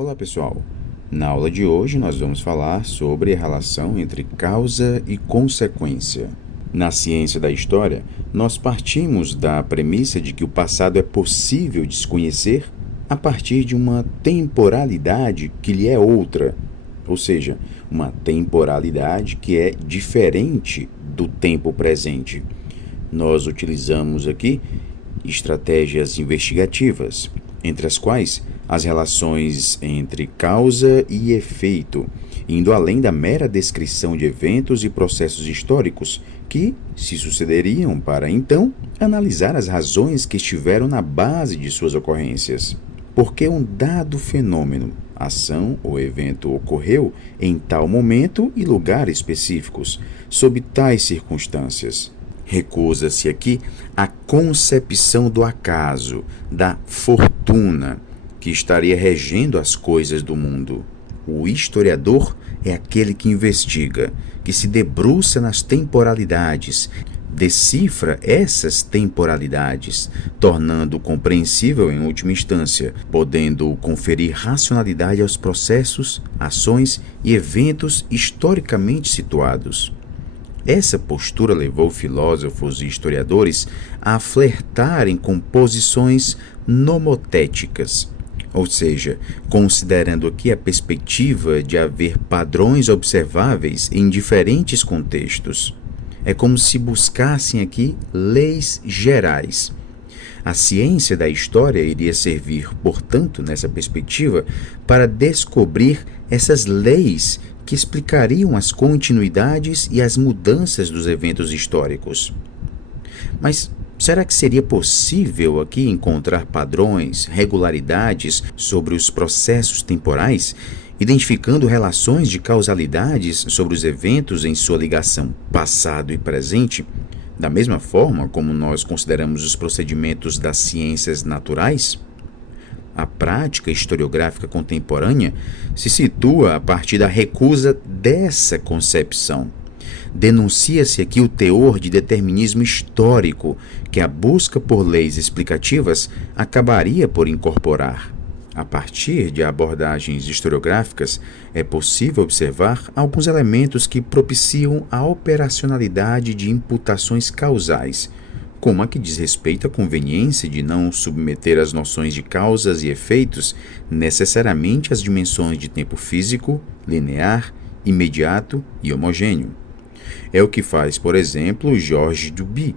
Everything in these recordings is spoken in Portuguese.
Olá pessoal, na aula de hoje nós vamos falar sobre a relação entre causa e consequência. Na ciência da história, nós partimos da premissa de que o passado é possível de se conhecer a partir de uma temporalidade que lhe é outra, ou seja, uma temporalidade que é diferente do tempo presente. Nós utilizamos aqui estratégias investigativas, entre as quais as relações entre causa e efeito, indo além da mera descrição de eventos e processos históricos que se sucederiam para, então, analisar as razões que estiveram na base de suas ocorrências. Porque um dado fenômeno, ação ou evento ocorreu em tal momento e lugar específicos, sob tais circunstâncias. Recusa-se aqui a concepção do acaso, da fortuna, que estaria regendo as coisas do mundo. O historiador é aquele que investiga, que se debruça nas temporalidades, decifra essas temporalidades, tornando compreensível em última instância, podendo conferir racionalidade aos processos, ações e eventos historicamente situados. Essa postura levou filósofos e historiadores a flertarem com posições nomotéticas, ou seja, considerando aqui a perspectiva de haver padrões observáveis em diferentes contextos. É como se buscassem aqui leis gerais. A ciência da história iria servir, portanto, nessa perspectiva, para descobrir essas leis que explicariam as continuidades e as mudanças dos eventos históricos. Mas será que seria possível aqui encontrar padrões, regularidades sobre os processos temporais, identificando relações de causalidades sobre os eventos em sua ligação passado e presente, da mesma forma como nós consideramos os procedimentos das ciências naturais? A prática historiográfica contemporânea se situa a partir da recusa dessa concepção. Denuncia-se aqui o teor de determinismo histórico que a busca por leis explicativas acabaria por incorporar. A partir de abordagens historiográficas, é possível observar alguns elementos que propiciam a operacionalidade de imputações causais, como a que diz respeito à conveniência de não submeter as noções de causas e efeitos necessariamente às dimensões de tempo físico, linear, imediato e homogêneo. É o que faz, por exemplo, Georges Duby,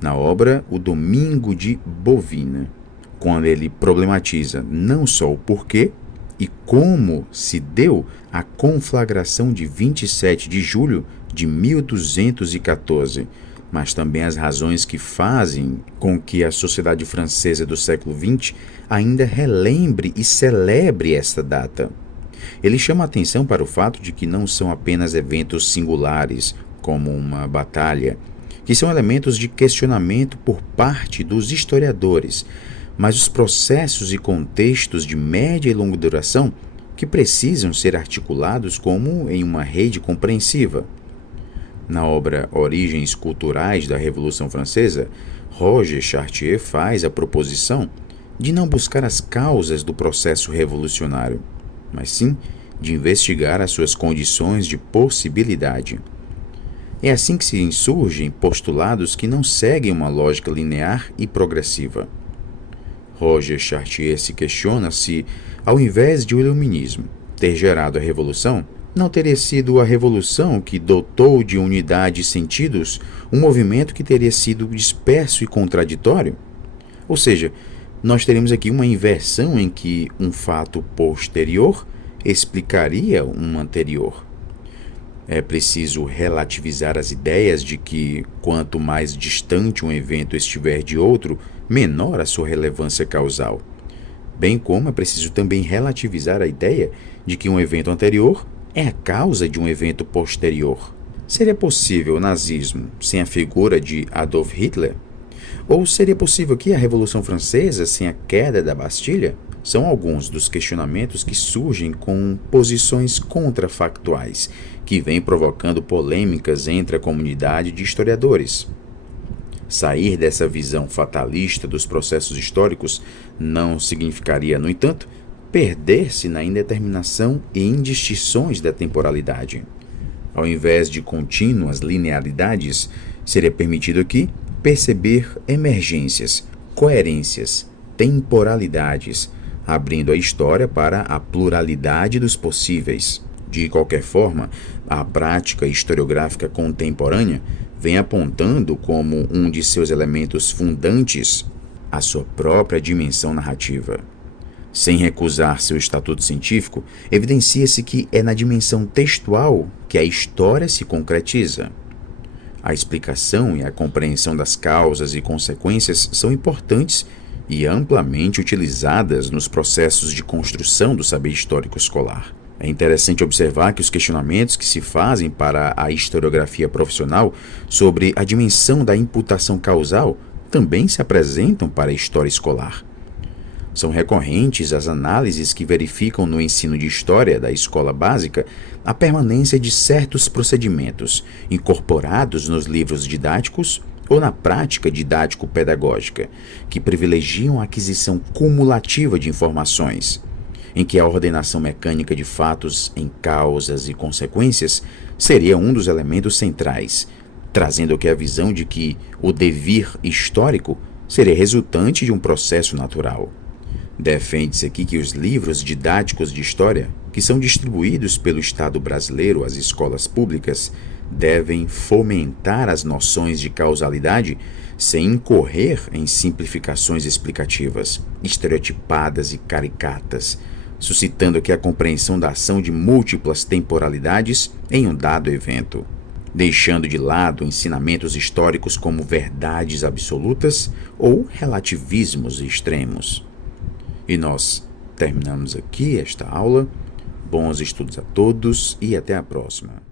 na obra O Domingo de Bovina, quando ele problematiza não só o porquê e como se deu a conflagração de 27 de julho de 1214, mas também as razões que fazem com que a sociedade francesa do século XX ainda relembre e celebre esta data. Ele chama a atenção para o fato de que não são apenas eventos singulares, como uma batalha, que são elementos de questionamento por parte dos historiadores, mas os processos e contextos de média e longa duração que precisam ser articulados como em uma rede compreensiva. Na obra Origens Culturais da Revolução Francesa, Roger Chartier faz a proposição de não buscar as causas do processo revolucionário, mas sim de investigar as suas condições de possibilidade. É assim que se insurgem postulados que não seguem uma lógica linear e progressiva. Roger Chartier se questiona se, ao invés de o iluminismo ter gerado a revolução, não teria sido a revolução que dotou de unidade e sentidos um movimento que teria sido disperso e contraditório? Ou seja, nós teremos aqui uma inversão em que um fato posterior explicaria um anterior. É preciso relativizar as ideias de que, quanto mais distante um evento estiver de outro, menor a sua relevância causal. Bem como é preciso também relativizar a ideia de que um evento anterior é a causa de um evento posterior. Seria possível o nazismo sem a figura de Adolf Hitler? Ou seria possível que a Revolução Francesa sem a queda da Bastilha? São alguns dos questionamentos que surgem com posições contrafactuais, que vêm provocando polêmicas entre a comunidade de historiadores. Sair dessa visão fatalista dos processos históricos não significaria, no entanto, perder-se na indeterminação e indistinções da temporalidade. Ao invés de contínuas linearidades, seria permitido aqui perceber emergências, coerências, temporalidades, abrindo a história para a pluralidade dos possíveis. De qualquer forma, a prática historiográfica contemporânea vem apontando como um de seus elementos fundantes a sua própria dimensão narrativa. Sem recusar seu estatuto científico, evidencia-se que é na dimensão textual que a história se concretiza. A explicação e a compreensão das causas e consequências são importantes e amplamente utilizadas nos processos de construção do saber histórico escolar. É interessante observar que os questionamentos que se fazem para a historiografia profissional sobre a dimensão da imputação causal também se apresentam para a história escolar. São recorrentes as análises que verificam no ensino de história da escola básica a permanência de certos procedimentos incorporados nos livros didáticos ou na prática didático-pedagógica, que privilegiam a aquisição cumulativa de informações, em que a ordenação mecânica de fatos em causas e consequências seria um dos elementos centrais, trazendo aqui a visão de que o devir histórico seria resultante de um processo natural. Defende-se aqui que os livros didáticos de história, que são distribuídos pelo Estado brasileiro às escolas públicas, devem fomentar as noções de causalidade sem incorrer em simplificações explicativas, estereotipadas e caricatas, suscitando aqui a compreensão da ação de múltiplas temporalidades em um dado evento, deixando de lado ensinamentos históricos como verdades absolutas ou relativismos extremos. E nós terminamos aqui esta aula. Bons estudos a todos e até a próxima.